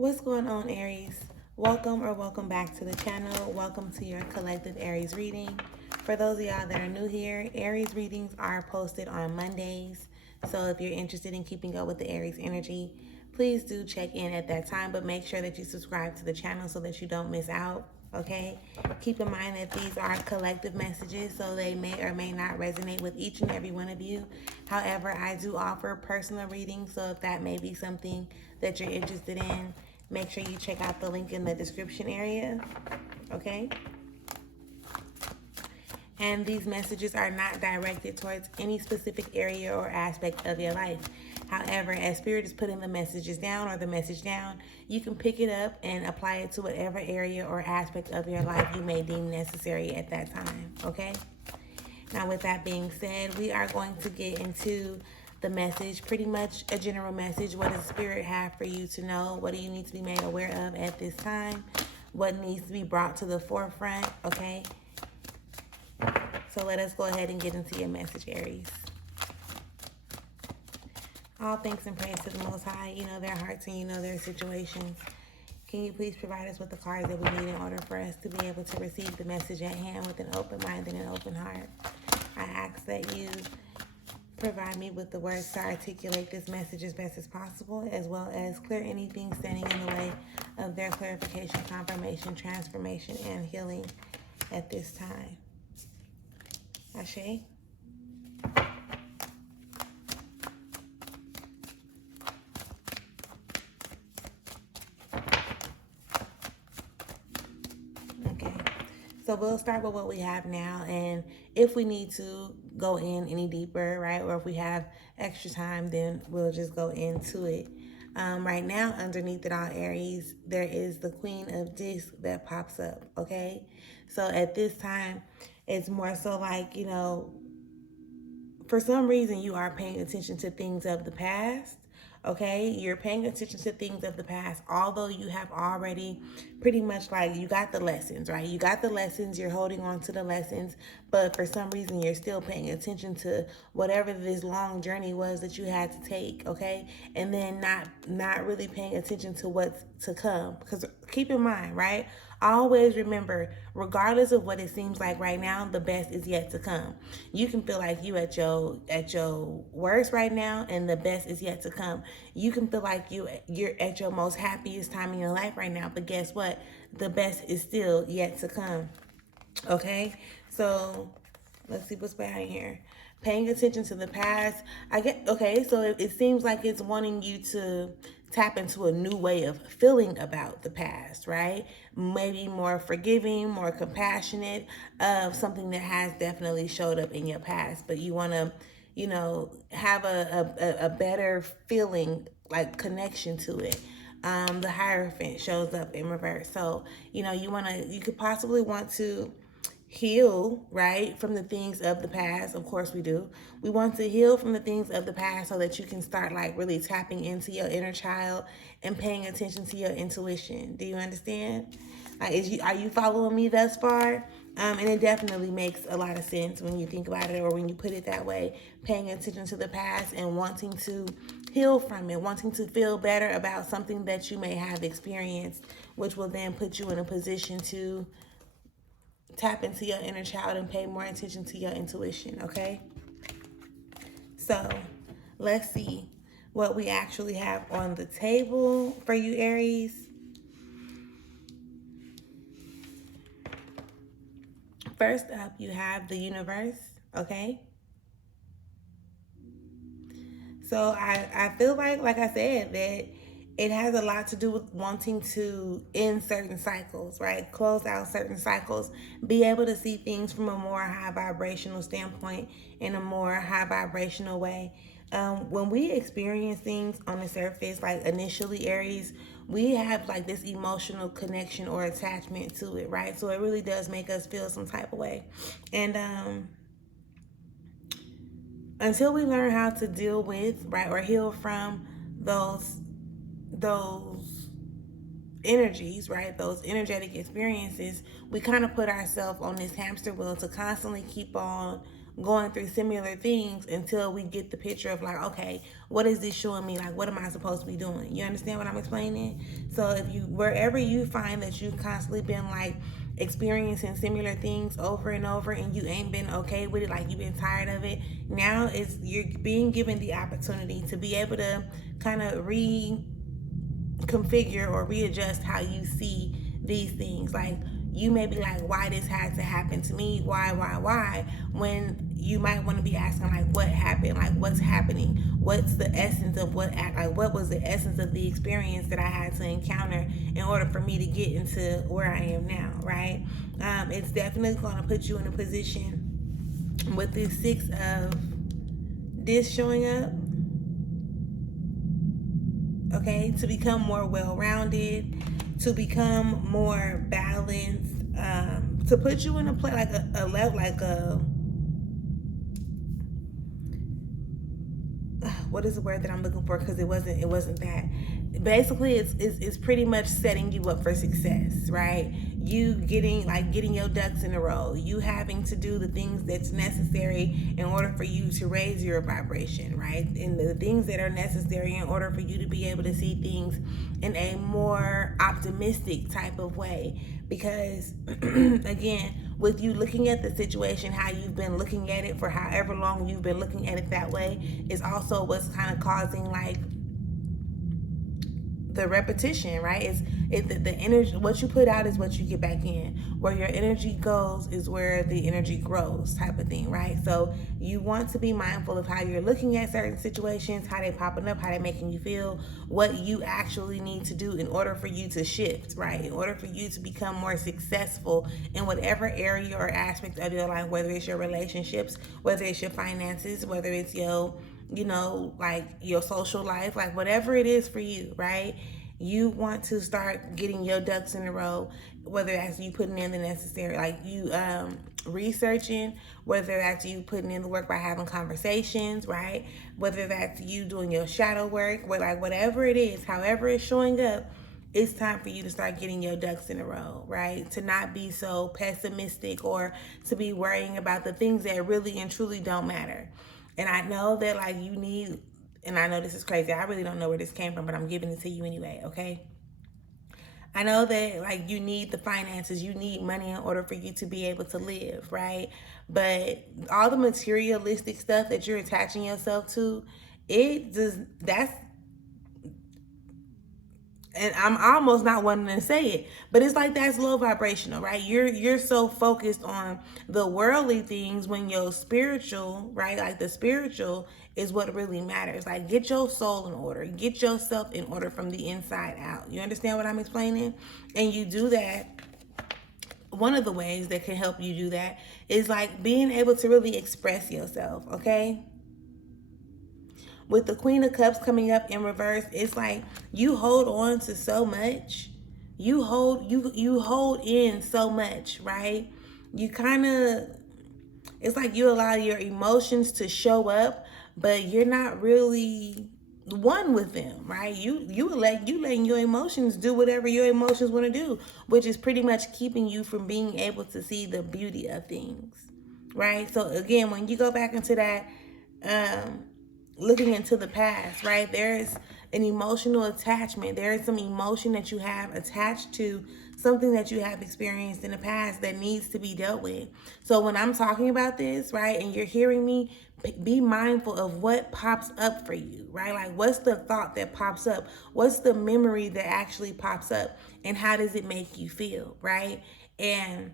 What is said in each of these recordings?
What's going on, Aries? Welcome back to the channel. Welcome to your collective Aries reading. For those of y'all that are new here, Aries readings are posted on Mondays. So if you're interested in keeping up with the Aries energy, please do check in at that time, but make sure that you subscribe to the channel so that you don't miss out. Okay, keep in mind that these are collective messages, so they may or may not resonate with each and every one of you. However, I do offer personal readings, so if that may be something that you're interested in, make sure you check out the link in the description area. Okay, and these messages are not directed towards any specific area or aspect of your life. However, as Spirit is putting the messages down or the message down, you can pick it up and apply it to whatever area or aspect of your life you may deem necessary at that time, okay? Now, with that being said, we are going to get into the message, pretty much a general message. What does Spirit have for you to know? What do you need to be made aware of at this time? What needs to be brought to the forefront, okay? So let us go ahead and get into your message, Aries. All thanks and praise to the Most High. You know their hearts and you know their situations. Can you please provide us with the cards that we need in order for us to be able to receive the message at hand with an open mind and an open heart? I ask that you provide me with the words to articulate this message as best as possible, as well as clear anything standing in the way of their clarification, confirmation, transformation, and healing at this time. Ashe. So we'll start with what we have now, and if we need to go in any deeper, right, or if we have extra time, then we'll just go into it. Right now, underneath it all, Aries, there is the Queen of Discs that pops up, okay? So at this time, it's more so like, you know, for some reason you are paying attention to things of the past. Okay, you're paying attention to things of the past, although you have already pretty much, like, you got the lessons, right? You got the lessons, you're holding on to the lessons, but for some reason you're still paying attention to whatever this long journey was that you had to take, okay? And then not really paying attention to what's to come. Because keep in mind, right? Always remember, regardless of what it seems like right now, the best is yet to come. You can feel like you at your worst right now, and the best is yet to come. You can feel like you're at your most happiest time in your life right now, but guess what? The best is still yet to come. Okay, so let's see what's behind here. Paying attention to the past. So it seems like it's wanting you to tap into a new way of feeling about the past, right? Maybe more forgiving, more compassionate of something that has definitely showed up in your past, but you want to, you know, have a better feeling, like connection to it. The Hierophant shows up in reverse. So, you know, you could possibly want to heal, right, from the things of the past. Of course we do. We want to heal from the things of the past so that you can start, like, really tapping into your inner child and paying attention to your intuition. Do you understand? Like, are you following me thus far? And it definitely makes a lot of sense when you think about it, or when you put it that way. Paying attention to the past and wanting to heal from it, wanting to feel better about something that you may have experienced, which will then put you in a position to tap into your inner child and pay more attention to your intuition, okay? So let's see what we actually have on the table for you, Aries. First up, you have the universe, okay? So I feel like I said, that it has a lot to do with wanting to end certain cycles, right? Close out certain cycles, be able to see things from a more high vibrational standpoint, in a more high vibrational way. When we experience things on the surface, like initially, Aries, we have like this emotional connection or attachment to it, right? So it really does make us feel some type of way. And until we learn how to deal with, right, or heal from those energies, right, those energetic experiences, we kind of put ourselves on this hamster wheel to constantly keep on going through similar things until we get the picture of like, okay, what is this showing me? Like, what am I supposed to be doing? You understand what I'm explaining? So if you, wherever you find that you've constantly been like experiencing similar things over and over and you ain't been okay with it, like you've been tired of it, now it's, you're being given the opportunity to be able to kind of reconfigure or readjust how you see these things. Like, you may be like, why this had to happen to me? Why? When you might want to be asking, like, what happened? Like, what's happening? What's the essence of what was the essence of the experience that I had to encounter in order for me to get into where I am now, right? It's definitely going to put you in a position with this 6 of this showing up, okay, to become more well-rounded, to become more balanced, to put you in a place like a level, like a, what is the word that I'm looking for? Because it wasn't that. Basically, it's pretty much setting you up for success, right? You getting your ducks in a row. You having to do the things that's necessary in order for you to raise your vibration, right? And the things that are necessary in order for you to be able to see things in a more optimistic type of way. Because again, with you looking at the situation, how you've been looking at it for however long you've been looking at it that way, is also what's kind of causing like the repetition, right? The energy, what you put out is what you get back in. Where your energy goes is where the energy grows, type of thing, right? So you want to be mindful of how you're looking at certain situations, how they popping up, how they making you feel, what you actually need to do in order for you to shift, right? In order for you to become more successful in whatever area or aspect of your life, whether it's your relationships, whether it's your finances, whether it's your, like your social life, like whatever it is for you, right? You want to start getting your ducks in a row, whether that's you putting in the necessary, like you researching, whether that's you putting in the work by having conversations, right? Whether that's you doing your shadow work, like whatever it is, however it's showing up, it's time for you to start getting your ducks in a row, right? To not be so pessimistic or to be worrying about the things that really and truly don't matter. And I know that like you need, and I know this is crazy, I really don't know where this came from, but I'm giving it to you anyway, okay? I know that like you need the finances, you need money in order for you to be able to live, right? But all the materialistic stuff that you're attaching yourself to, that's, and I'm almost not wanting to say it, but it's like that's low vibrational, right? You're so focused on the worldly things when your spiritual, right? Like the spiritual is what really matters. Like, get your soul in order, get yourself in order from the inside out. You understand what I'm explaining? And you do that. One of the ways that can help you do that is like being able to really express yourself, okay? With the Queen of Cups coming up in reverse, it's like you hold on to so much. You hold in so much, right? You kind of, it's like you allow your emotions to show up, but you're not really one with them, right? You letting your emotions do whatever your emotions want to do, which is pretty much keeping you from being able to see the beauty of things, right? So again, when you go back into that looking into the past, right? There's an emotional attachment. There is some emotion that you have attached to something that you have experienced in the past that needs to be dealt with. So when I'm talking about this, right, and you're hearing me, be mindful of what pops up for you, right? Like, what's the thought that pops up? What's the memory that actually pops up? And how does it make you feel, right? And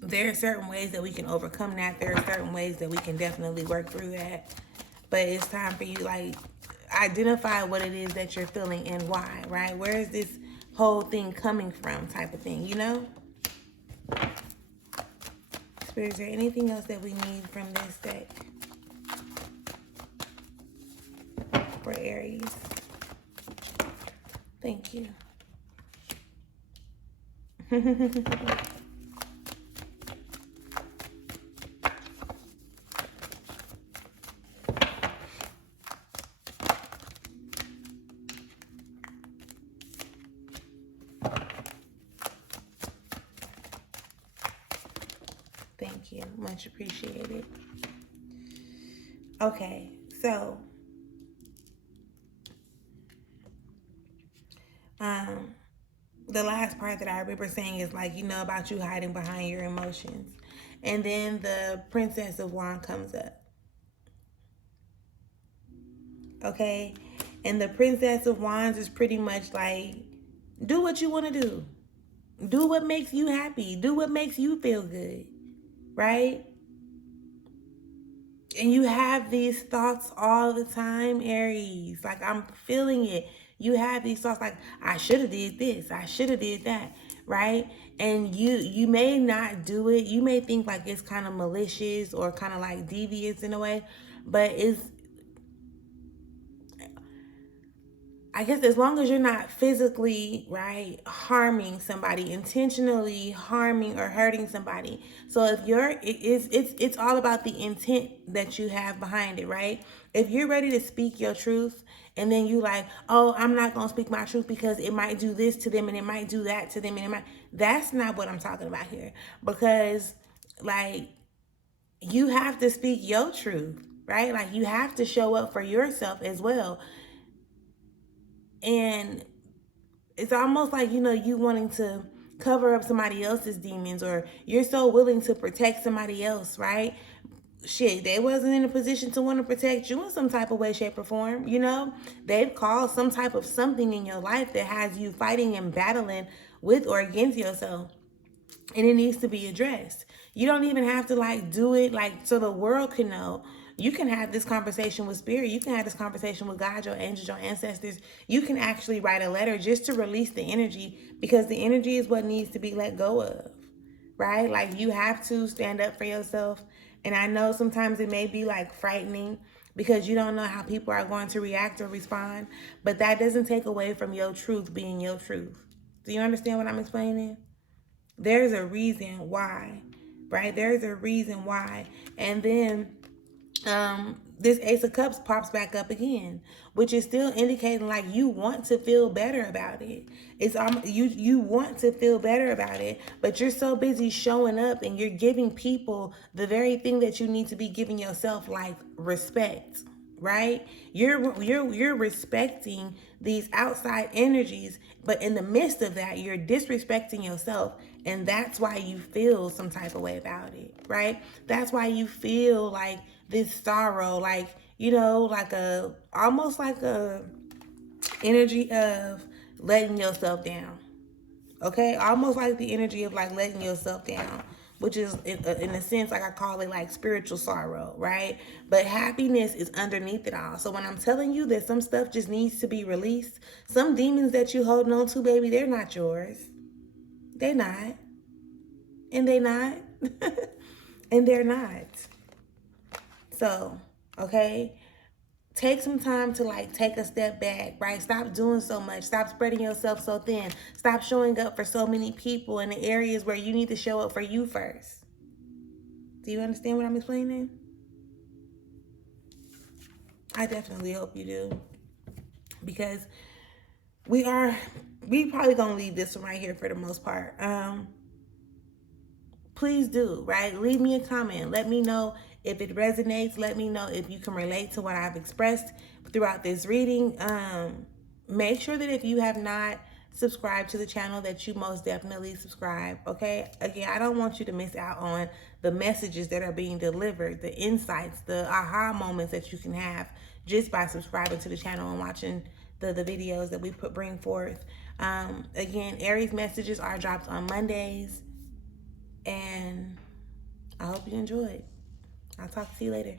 there are certain ways that we can overcome that. There are certain ways that we can definitely work through that. But it's time for you, like, identify what it is that you're feeling and why, right? Where is this whole thing coming from, type of thing, you know? Spirit, is there anything else that we need from this deck for Aries? Thank you. Thank Thank you. Much appreciated. Okay, so the last part that I remember saying is like, about you hiding behind your emotions. And then the Princess of Wands comes up. Okay? And the Princess of Wands is pretty much like, do what you want to do. Do what makes you happy. Do what makes you feel good. Right? And you have these thoughts all the time, Aries. Like, I'm feeling it. You have these thoughts like, I should have did this. I should have did that. Right? And you may not do it. You may think like it's kind of malicious or kind of like devious in a way. But I guess as long as you're not physically, right, harming somebody, intentionally harming or hurting somebody. So if it's all about the intent that you have behind it, right? If you're ready to speak your truth and then you like, oh, I'm not going to speak my truth because it might do this to them and it might do that to them and that's not what I'm talking about here. Because like, you have to speak your truth, right? Like, you have to show up for yourself as well. And it's almost like, you wanting to cover up somebody else's demons, or you're so willing to protect somebody else, right? Shit, they wasn't in a position to want to protect you in some type of way, shape, or form. They've caused some type of something in your life that has you fighting and battling with or against yourself. And it needs to be addressed. You don't even have to like do it like so the world can know. You can have this conversation with spirit. You can have this conversation with God, your angels, your ancestors. You can actually write a letter just to release the energy, because the energy is what needs to be let go of, right? Like, you have to stand up for yourself. And I know sometimes it may be like frightening because you don't know how people are going to react or respond, but that doesn't take away from your truth being your truth. Do you understand what I'm explaining? There's a reason why, right? There's a reason why. And then this Ace of Cups pops back up again, which is still indicating like you want to feel better about it. It's you want to feel better about it, but you're so busy showing up and you're giving people the very thing that you need to be giving yourself, like respect. Right? You're respecting these outside energies, but in the midst of that, you're disrespecting yourself, and that's why you feel some type of way about it, right? That's why you feel like this sorrow, like, like almost like a energy of letting yourself down. Okay, almost like the energy of like letting yourself down, which is in a sense, like I call it like spiritual sorrow, right? But happiness is underneath it all. So when I'm telling you that some stuff just needs to be released, some demons that you holding on to, baby, they're not yours. They're not. And they not. And they're not. So, okay, take some time to like take a step back, right? Stop doing so much. Stop spreading yourself so thin. Stop showing up for so many people in the areas where you need to show up for you first. Do you understand what I'm explaining? I definitely hope you do. Because we probably gonna leave this one right here for the most part. Please do, right? Leave me a comment. Let me know if it resonates. Let me know if you can relate to what I've expressed throughout this reading. Make sure that if you have not subscribed to the channel, that you most definitely subscribe, okay? Again, I don't want you to miss out on the messages that are being delivered, the insights, the aha moments that you can have just by subscribing to the channel and watching the videos that we bring forth. Again, Aries messages are dropped on Mondays. And I hope you enjoyed. I'll talk to you later.